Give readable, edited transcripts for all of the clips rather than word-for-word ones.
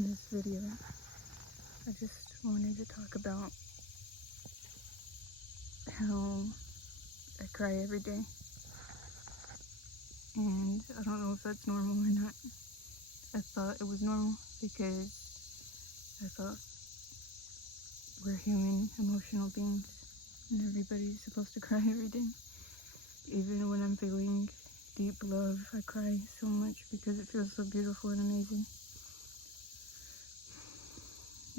In this video, I just wanted to talk about how I cry every day, and I don't know if that's normal or not. I thought it was normal because I thought we're human, emotional beings, and everybody's supposed to cry every day. Even when I'm feeling deep love, I cry so much because it feels so beautiful and amazing.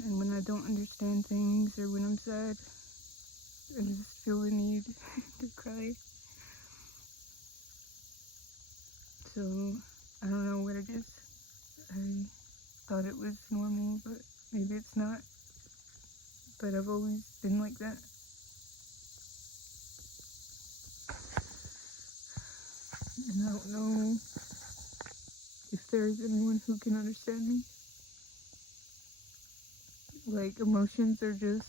And when I don't understand things or when I'm sad, I just feel the need to cry. So, I don't know what it is. I thought it was normal, but maybe it's not. But I've always been like that. And I don't know if there's anyone who can understand me. Like, emotions are just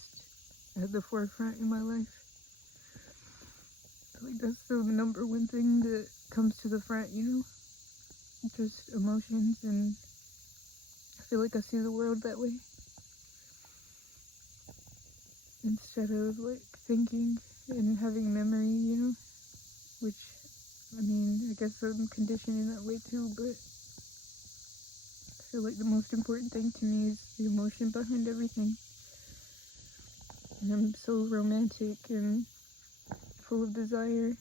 at the forefront in my life. Like, that's the number one thing that comes to the front, you know? Just emotions, and I feel like I see the world that way. Instead of, like, thinking and having memory, you know? Which, I mean, I guess I'm conditioned in that way too, but I feel like the most important thing to me is the emotion behind everything. And I'm so romantic and full of desire,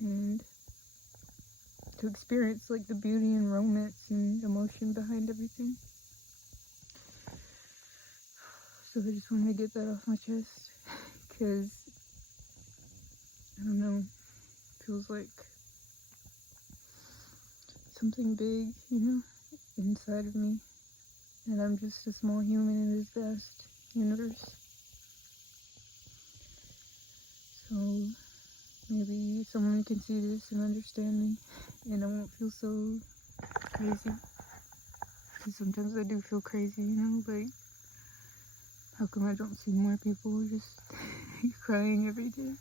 and to experience like the beauty and romance and emotion behind everything. So I just wanted to get that off my chest, because I don't know, feels like something big, you know, inside of me, and I'm just a small human in this vast universe. So maybe someone can see this and understand me, and I won't feel so crazy. Because sometimes I do feel crazy, you know, like, how come I don't see more people just crying every day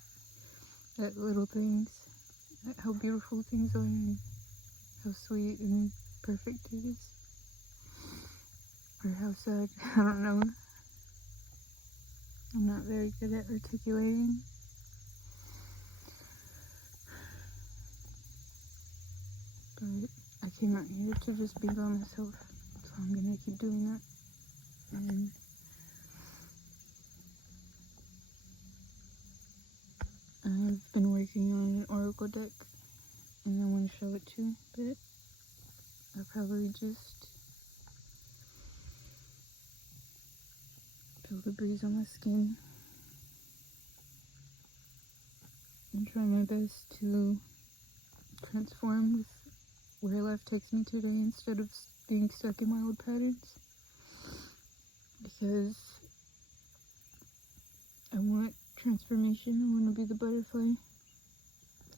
at little things, at how beautiful things are, and how sweet and perfect it is, or how sad. I don't know. I'm not very good at articulating. But I came out here to just be by myself, so I'm gonna keep doing that. And I've been working on an oracle deck, and I want to show it too, but I'll probably just feel the breeze on my skin and try my best to transform with where life takes me today instead of being stuck in my old patterns, because I want transformation. I want to be the butterfly.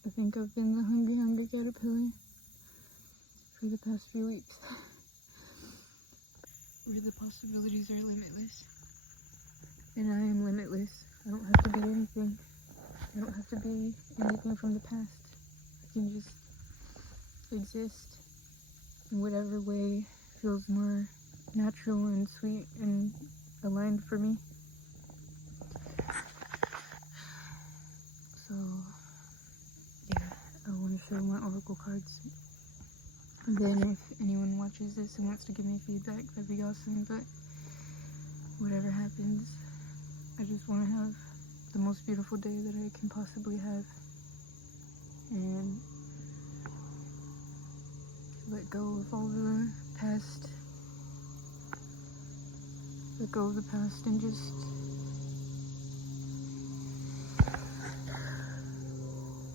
I think I've been the hungry caterpillar for the past few weeks. Where the possibilities are limitless. And I am limitless. I don't have to be anything. I don't have to be anything from the past. I can just exist in whatever way feels more natural and sweet and aligned for me. So, yeah, I want to show my oracle cards. And then if anyone watches this and wants to give me feedback, that'd be awesome. But whatever happens, I just want to have the most beautiful day that I can possibly have, and let go of all the past, let go of the past, and just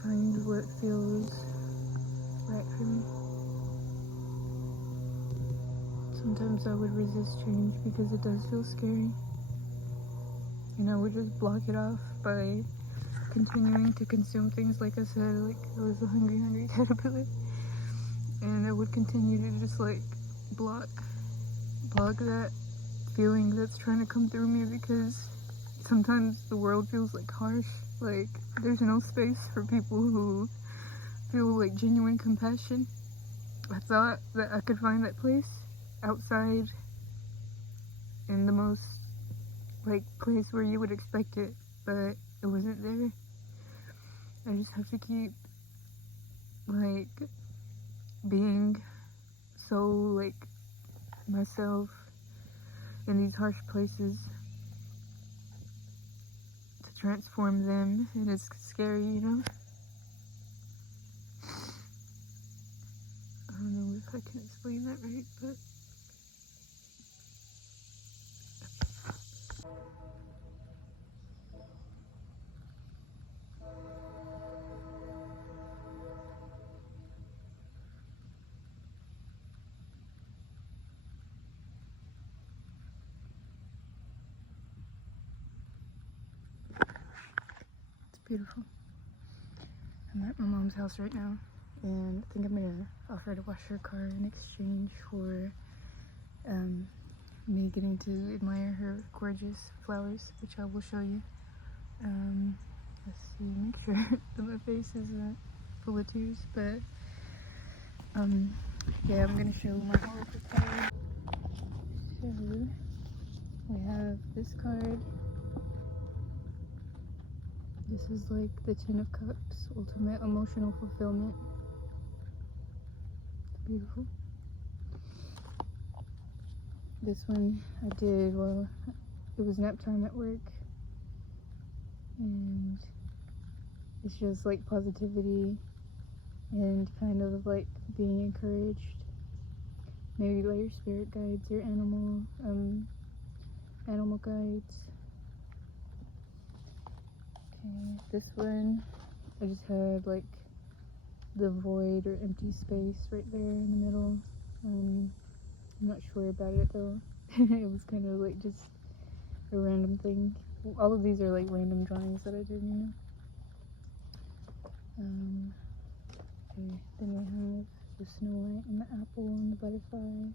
find what feels right for me. Sometimes I would resist change because it does feel scary, and I would just block it off by continuing to consume things. Like I said, like I was a hungry caterpillar, and I would continue to just like block that feeling that's trying to come through me, because sometimes the world feels like harsh. Like there's no space for people who feel like genuine compassion. I thought that I could find that place outside in the most like place where you would expect it, but it wasn't there. I just have to keep like being so like myself in these harsh places to transform them, and it's scary, you know? I don't know if I can explain that right, but it's beautiful. I'm at my mom's house right now, and I think I'm gonna offer to wash her car in exchange for me getting to admire her gorgeous flowers, which I will show you. Let's see, make sure that my face isn't full of tears, but yeah, I'm gonna show my oracle card. So we have this card. This is like the Ten of Cups, ultimate emotional fulfillment. It's beautiful. This one I did while it was nap time at work, and it's just like positivity and kind of like being encouraged, maybe by your spirit guides, your animal guides. Okay, this one I just had like the void or empty space right there in the middle. I'm not sure about it though. It was kind of like just a random thing. All of these are like random drawings that I did, you know. Okay, then we have the Snow White and the apple and the butterfly.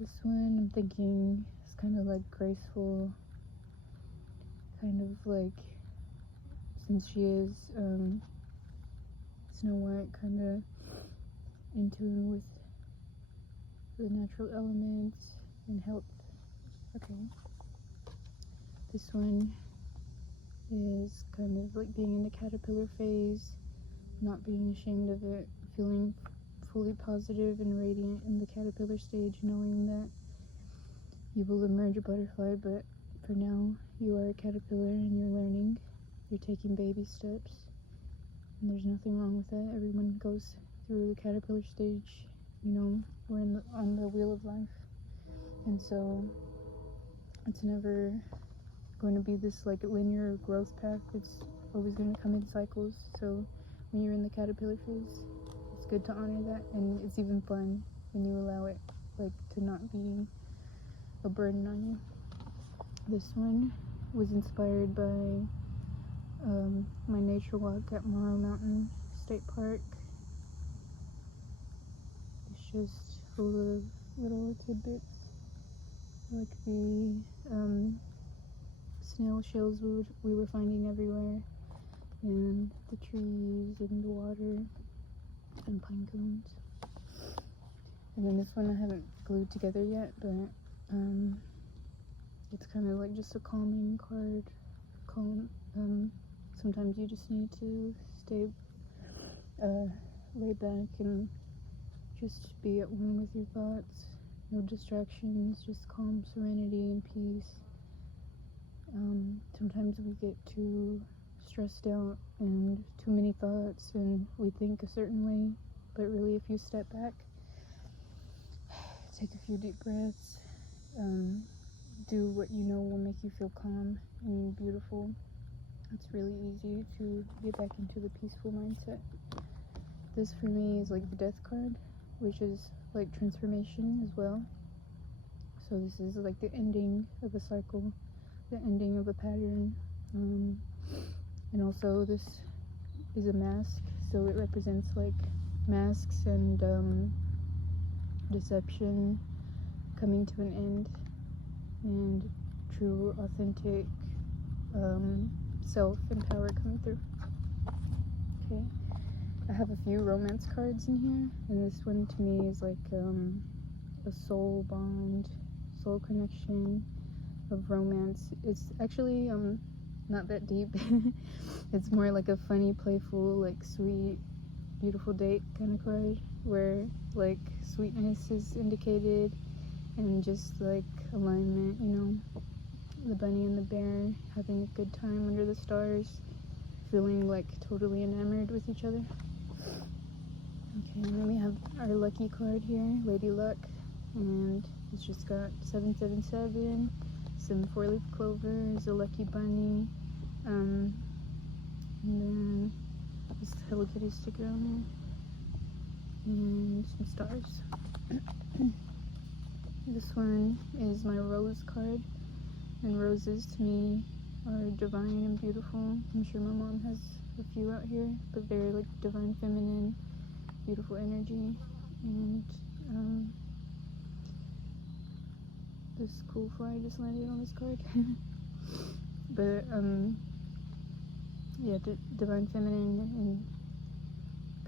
This one I'm thinking is kind of like graceful, kind of like, since she is Snow White, kind of in tune with the natural elements and health. Okay, this one is kind of like being in the caterpillar phase, not being ashamed of it, feeling fully positive and radiant in the caterpillar stage, knowing that you will emerge a butterfly, but for now you are a caterpillar and you're learning, you're taking baby steps, and there's nothing wrong with that. Everyone goes through the caterpillar stage, you know. We're on the wheel of life, and so it's never going to be this like linear growth path. It's always going to come in cycles. So when you're in the caterpillar phase, it's good to honor that, and it's even fun when you allow it like to not be a burden on you. This one was inspired by my nature walk at Morrow Mountain State Park. It's just full of little tidbits, like the snail shells we were finding everywhere, and the trees and the water and pine cones. And then this one I haven't glued together yet, but it's kind of like just a calming card. Sometimes you just need to stay laid back and just be at one with your thoughts. No distractions, just calm serenity and peace. Sometimes we get too stressed out and too many thoughts, and we think a certain way, but really if you step back, take a few deep breaths, do what you know will make you feel calm and beautiful, it's really easy to get back into the peaceful mindset. This for me is like the death card, which is like transformation as well. So this is like the ending of a cycle, the ending of a pattern, and also this is a mask, so it represents like masks and deception coming to an end, and true authentic self and power coming through. Okay, I have a few romance cards in here, and this one to me is like a soul bond, soul connection, of romance. It's actually not that deep. It's more like a funny, playful, like sweet, beautiful date kind of card, where like sweetness is indicated and just like alignment, you know, the bunny and the bear having a good time under the stars, feeling like totally enamored with each other. Okay, and then we have our lucky card here, Lady Luck, and it's just got 777, some 4-leaf clovers, a lucky bunny, and then this Hello Kitty sticker on there, and some stars. This one is my rose card, and roses to me are divine and beautiful. I'm sure my mom has a few out here, but they're like divine feminine, beautiful energy. And this cool fly just landed on this card. But yeah, divine feminine and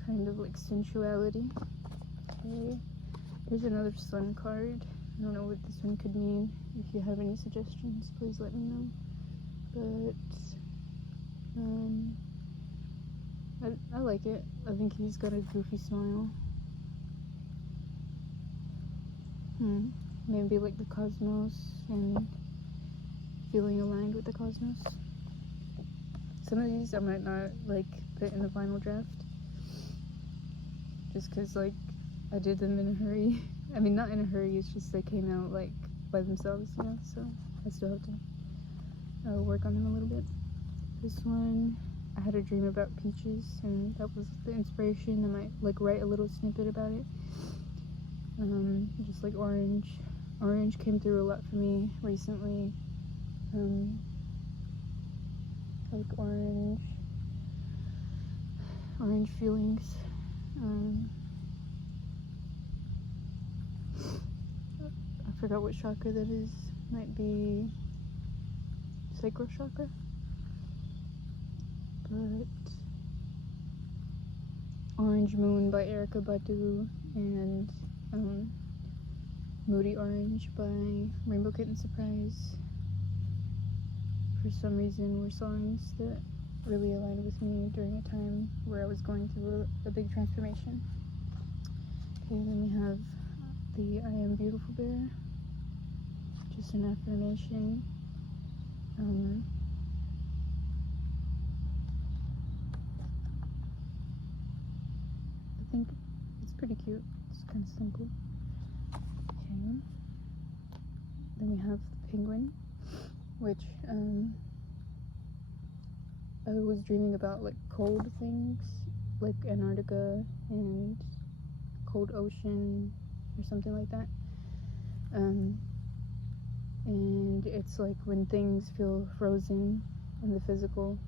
kind of like sensuality. Okay, here's another sun card. I don't know what this one could mean. If you have any suggestions, please let me know. But I like it. I think he's got a goofy smile. Maybe like the cosmos and feeling aligned with the cosmos. Some of these I might not like put in the final draft, just because like I did them in a hurry. I mean, not in a hurry, it's just they came out like by themselves, you know, so I still have to work on them a little bit. This one, I had a dream about peaches, and that was the inspiration. I might like write a little snippet about it. Just like orange. Orange came through a lot for me recently. Like orange feelings. I forgot what chakra that is. Might be sacral chakra. But Orange Moon by Erykah Badu and Moody Orange by Rainbow Kitten Surprise, for some reason, were songs that really aligned with me during a time where I was going through a big transformation. Okay, then we have the I Am Beautiful Bear, just an affirmation. I think it's pretty cute. It's kind of simple. Okay. Then we have the penguin, which I was dreaming about like cold things, like Antarctica and cold ocean or something like that. And it's like when things feel frozen in the physical,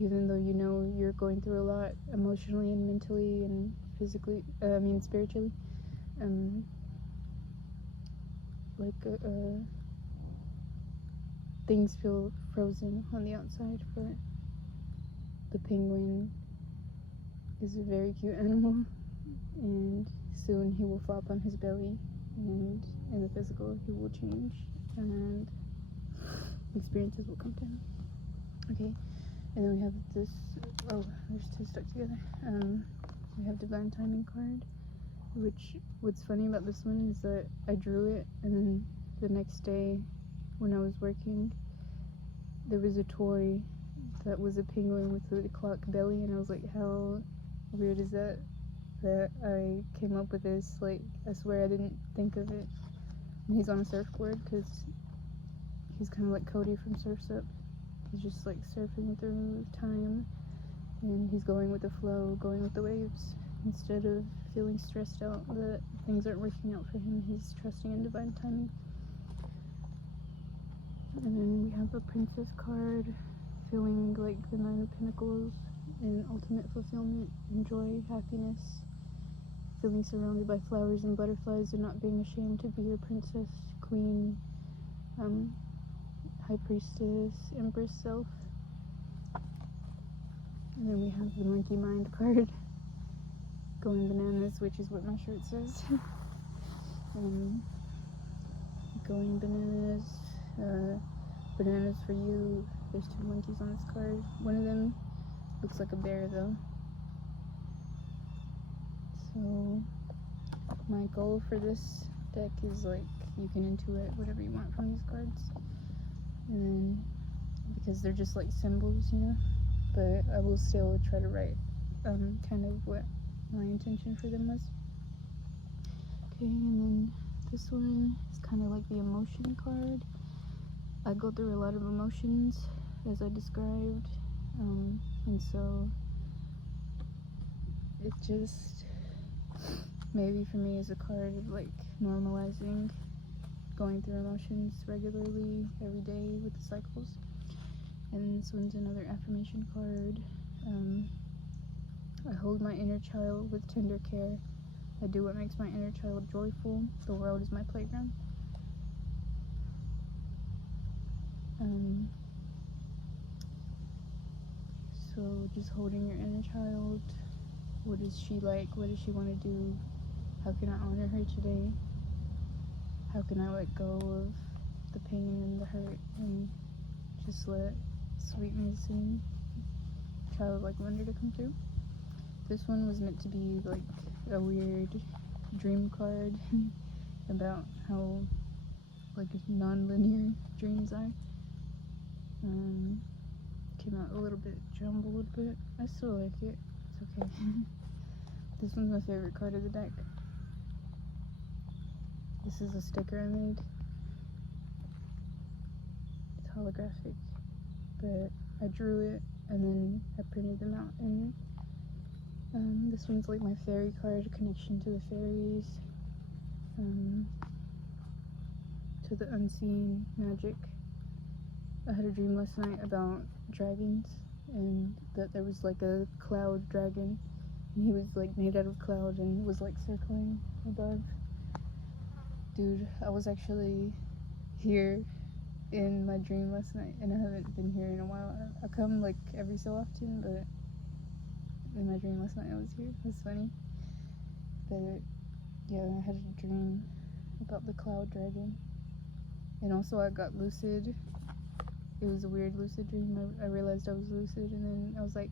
even though you know you're going through a lot emotionally and mentally and physically, spiritually. Things feel frozen on the outside, but the penguin is a very cute animal, and soon he will flop on his belly, and in the physical he will change, and experiences will come to him. Okay, and then we have this, there's two stuck together. We have Divine Timing card, which, what's funny about this one is that I drew it, and then the next day when I was working, there was a toy that was a penguin with a clock belly, and I was like, how weird is that I came up with this? Like, I swear I didn't think of it. And he's on a surfboard, because he's kind of like Cody from Surf's Up. He's just like surfing through time, and he's going with the flow, going with the waves. Instead of feeling stressed out that things aren't working out for him, he's trusting in divine timing. And then we have a princess card, feeling like the Nine of Pentacles and ultimate fulfillment and joy, happiness, feeling surrounded by flowers and butterflies and not being ashamed to be your princess, queen, high priestess, empress self. And then we have the monkey mind card, going bananas, which is what my shirt says. going bananas. Bananas for you. There's 2 monkeys on this card. One of them looks like a bear though. So my goal for this deck is like you can intuit whatever you want from these cards, and then because they're just like symbols, you know, but I will still try to write kind of what my intention for them was. Okay, and then this one is kind of like the emotion card. I go through a lot of emotions as I described, and so it just maybe for me is a card of like normalizing going through emotions regularly every day with the cycles. And this one's another affirmation card. I hold my inner child with tender care. I do what makes my inner child joyful. The world is my playground. So just holding your inner child. What is she like? What does she want to do? How can I honor her today? How can I let go of the pain and the hurt and just let sweetness and childlike wonder to come through? This one was meant to be like a weird dream card about how like non-linear dreams are. Came out a little bit jumbled, but I still like it. It's okay. This one's my favorite card of the deck. This is a sticker I made. It's holographic, but I drew it and then I printed them out. And this one's like my fairy card, connection to the fairies, to the unseen magic. I had a dream last night about dragons, and that there was like a cloud dragon, and he was like made out of cloud and was like circling above. Dude, I was actually here in my dream last night, and I haven't been here in a while. I come like every so often, but in my dream last night I was here. That's funny. But yeah, I had a dream about the cloud dragon, and also I got lucid. It was a weird lucid dream. I realized I was lucid, and then I was like,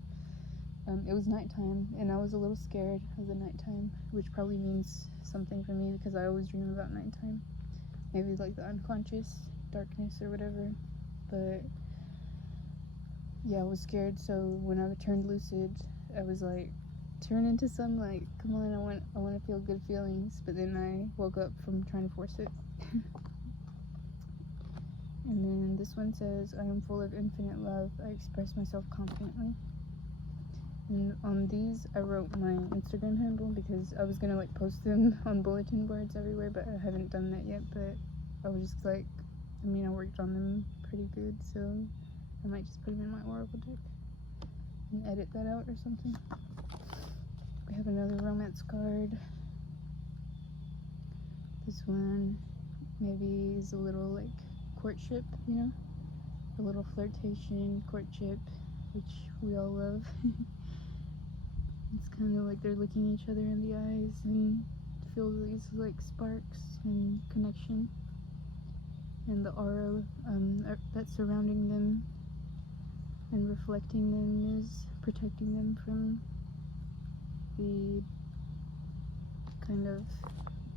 it was nighttime, and I was a little scared of the nighttime, which probably means something for me because I always dream about nighttime. Maybe like the unconscious darkness or whatever. But yeah, I was scared. So when I turned lucid, I was like, turn into sunlight. Come on, I want to feel good feelings. But then I woke up from trying to force it. And then this one says, I am full of infinite love. I express myself confidently. And on these, I wrote my Instagram handle because I was gonna like post them on bulletin boards everywhere, but I haven't done that yet. But I was just like, I worked on them pretty good, so I might just put them in my oracle deck and edit that out or something. We have another romance card. This one maybe is a little like courtship, you know, a little flirtation, courtship, which we all love. It's kind of like they're looking each other in the eyes and feel these like sparks and connection, and the aura that's surrounding them and reflecting them is protecting them from the kind of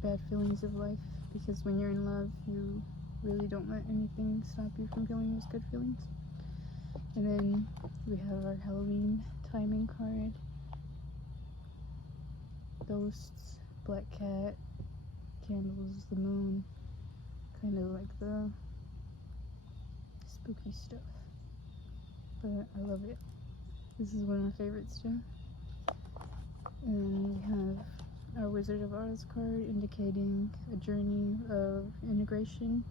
bad feelings of life, because when you're in love you really don't let anything stop you from feeling those good feelings. And then we have our Halloween timing card. Ghosts, black cat, candles, the moon, kind of like the spooky stuff. But I love it. This is one of my favorites too. And we have our Wizard of Oz card indicating a journey of integration.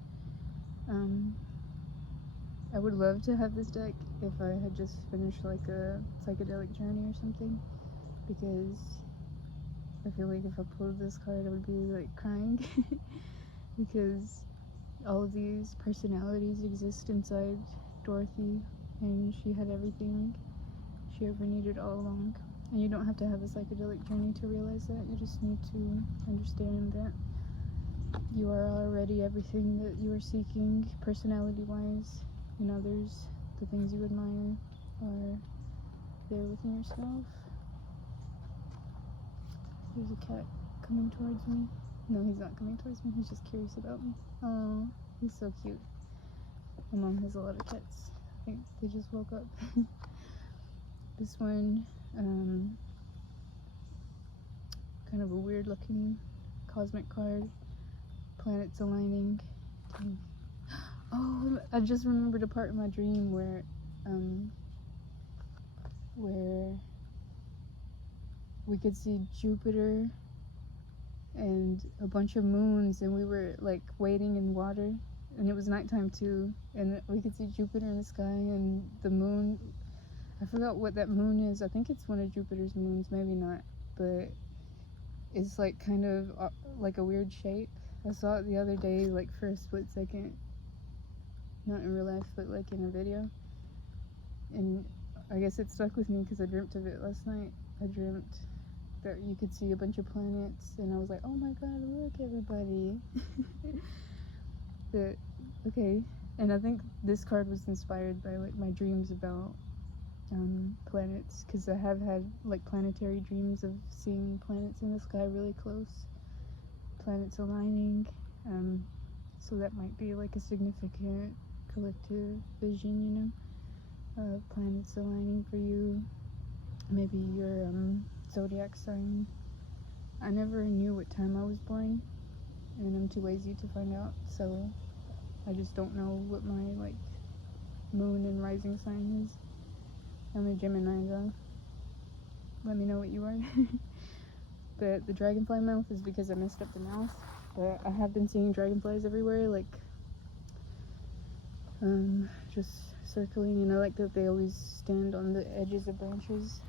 I would love to have this deck if I had just finished like a psychedelic journey or something, because I feel like if I pulled this card I would be like crying because all of these personalities exist inside Dorothy, and she had everything she ever needed all along. And you don't have to have a psychedelic journey to realize that. You just need to understand that You are already everything that you are seeking, personality-wise, in others. The things you admire are there within yourself. There's a cat coming towards me. No, he's not coming towards me. He's just curious about me. Oh, he's so cute. My mom has a lot of cats. I think they just woke up. This one, kind of a weird looking cosmic card. Planets aligning. Oh, I just remembered a part in my dream where we could see Jupiter and a bunch of moons, and we were like wading in water, and it was nighttime too, and we could see Jupiter in the sky and the moon. I forgot what that moon is. I think it's one of Jupiter's moons, maybe not, but it's like kind of like a weird shape. I saw it the other day, like for a split second, not in real life, but like in a video, and I guess it stuck with me because I dreamt of it last night. I dreamt that you could see a bunch of planets, and I was like, oh my god, look, everybody. But okay, and I think this card was inspired by like my dreams about planets, because I have had like planetary dreams of seeing planets in the sky really close, planets aligning, so that might be like a significant collective vision, planets aligning for you. Maybe your zodiac sign. I never knew what time I was born, and I'm too lazy to find out, so I just don't know what my like moon and rising sign is. I'm a Gemini though. Let me know what you are. But the dragonfly mouth is because I messed up the mouth, but I have been seeing dragonflies everywhere, like just circling, like that they always stand on the edges of branches.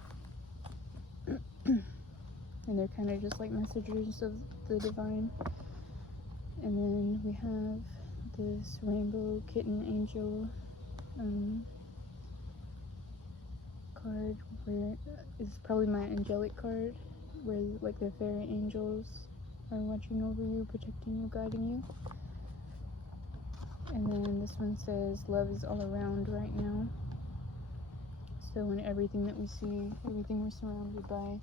And they're kind of just like messengers of the divine. And then we have this rainbow kitten angel card, where it's probably my angelic card, where like the fairy angels are watching over you, protecting you, guiding you. And then this one says love is all around right now. So in everything that we see, everything we're surrounded by,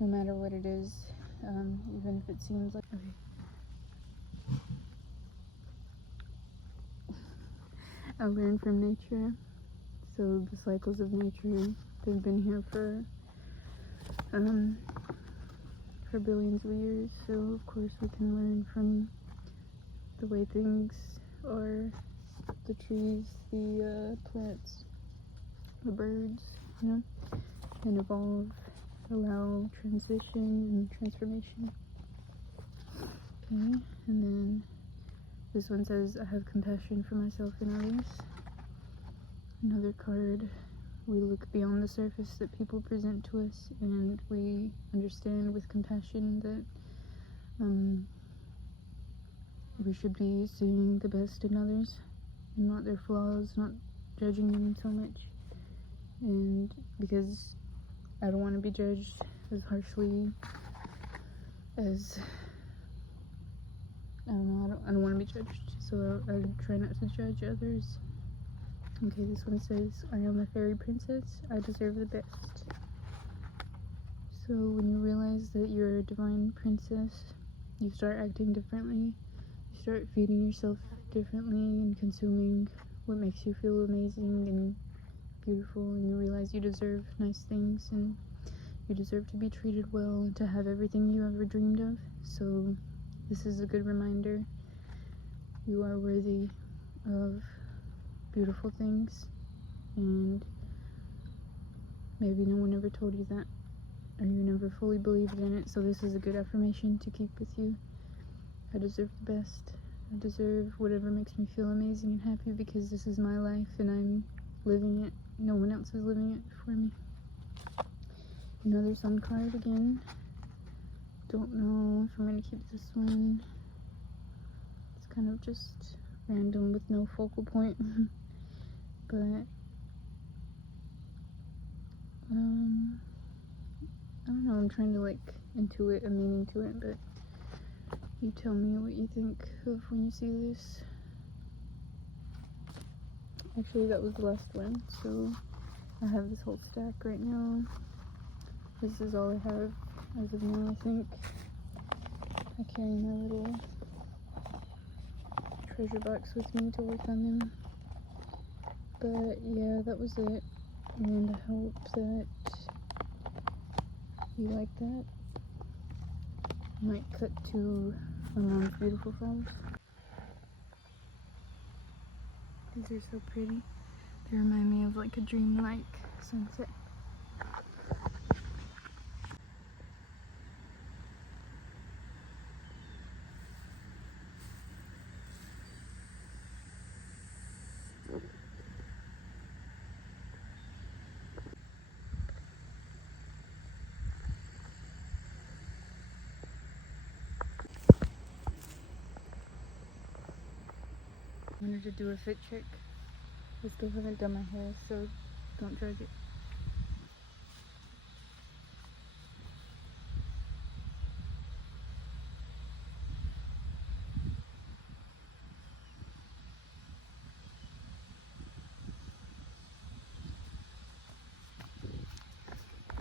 no matter what it is, even if it seems like, okay. I learn from nature. So the cycles of nature, they've been here for billions of years. So of course we can learn from the way things are, the trees, the plants, the birds, and evolve, allow transition and transformation. Okay, and then this one says, I have compassion for myself and others. Another card, we look beyond the surface that people present to us, and we understand with compassion that we should be seeing the best in others and not their flaws, not judging them so much. And because I don't want to be judged as harshly as, I don't want to be judged, so I try not to judge others. Okay, this one says, I am a fairy princess, I deserve the best. So when you realize that you're a divine princess, you start acting differently, you start feeding yourself differently and consuming what makes you feel amazing and beautiful, and you realize you deserve nice things, and you deserve to be treated well and to have everything you ever dreamed of. So this is a good reminder. You are worthy of beautiful things, and maybe no one ever told you that, or you never fully believed in it, so this is a good affirmation to keep with you. I deserve the best. I deserve whatever makes me feel amazing and happy, because this is my life and I'm living it. No one else is living it for me. Another sun card again. Don't know if I'm going to keep this one. It's kind of just random with no focal point. But I don't know, I'm trying to like intuit a meaning to it, but You tell me what you think of when you see this. Actually, that was the last one, so I have this whole stack right now. This is all I have as of now, I think. I carry my little treasure box with me to work on them. But yeah, that was it. And I hope that you like that. I might cut to my mom's beautiful flowers. These are so pretty. They remind me of like a dreamlike sunset. I wanted to do a fit check. I still haven't done my hair, so don't judge it.